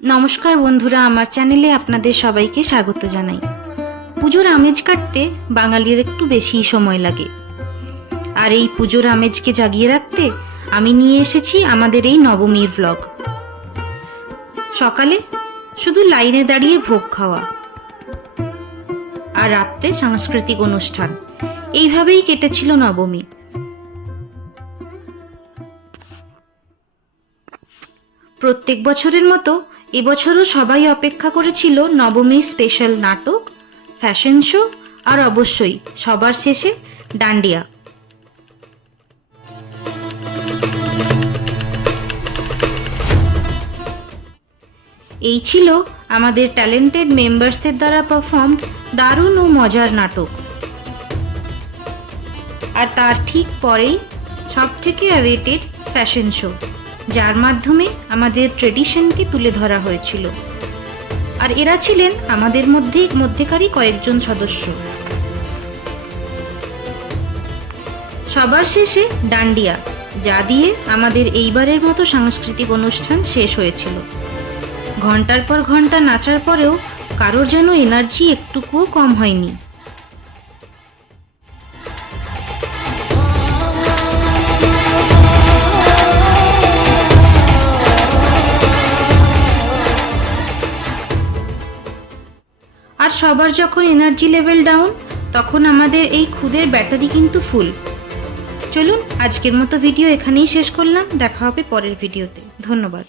নমস্কার বন্ধুরা, আমার চ্যানেলে আপনাদের সবাইকে স্বাগত জানাই। পুজোর আমেজ কাটতে বাঙালির একটু বেশি সময় লাগে, আর এই পুজোর আমেজকে জাগিয়ে রাখতে আমি নিয়ে এসেছি আমাদের এই নবমীর ব্লগ। সকালে শুধু লাইনে দাঁড়িয়ে ভোগ খাওয়া, আর রাত্রে সাংস্কৃতিক অনুষ্ঠান, এইভাবেই কেটেছিল নবমী। প্রত্যেক বছরের মতো এবছরও সবাই অপেক্ষা করেছিল নবমীর স্পেশাল নাটক, ফ্যাশন শো, আর অবশ্যই সবার শেষে ডান্ডিয়া। এই ছিল আমাদের ট্যালেন্টেড মেম্বার্সদের দ্বারা পারফর্মড দারুণ ও মজার নাটক। আর তার ঠিক পরেই সবথেকে অ্যাওয়েটেড ফ্যাশন শো, যার মাধ্যমে আমাদের ট্রেডিশনকে তুলে ধরা হয়েছিল। আর এরা ছিলেন আমাদের মধ্যেকারই কয়েকজন সদস্য। সবার শেষে ডান্ডিয়া, যা দিয়ে আমাদের এইবারের মতো সাংস্কৃতিক অনুষ্ঠান শেষ হয়েছিল। ঘন্টার পর ঘন্টা নাচার পরেও কারোর যেন এনার্জি একটুকুও কম হয়নি। আর সবার যখন এনার্জি লেভেল ডাউন, তখন আমাদের এই খুদের ব্যাটারি কিন্তু ফুল। চলুন আজকের মতো ভিডিও এখানেই শেষ করলাম, দেখা হবে পরের ভিডিওতে। ধন্যবাদ।